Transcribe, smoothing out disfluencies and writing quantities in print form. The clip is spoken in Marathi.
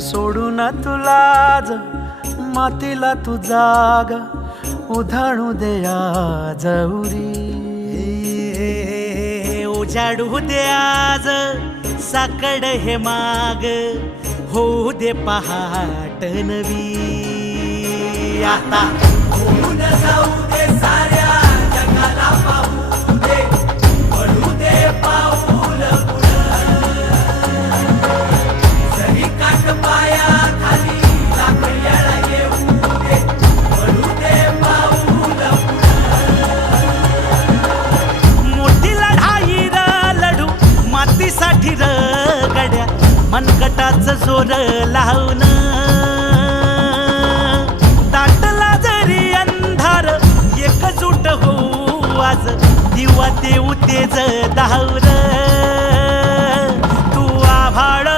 सोडून तुलाज मातीला तू जाग उधाणू दे आज उरी. उजाडू दे आज साकड हे माग होऊ दे पहाट नवी. आता होऊन जाऊ दे साऱ्या जगाला पाहू दे पडू दे पाऊल जरी काट पाया खाली लाकड्याला येऊ दे पडू दे पाऊल. मोठी लढाई र लढू मातीसाठी र गड्या मनगटाच जोर लावून. दाटला जरी अंधार एकजूट होऊ आज दिवा देऊ तेज धावर. तू आभाळ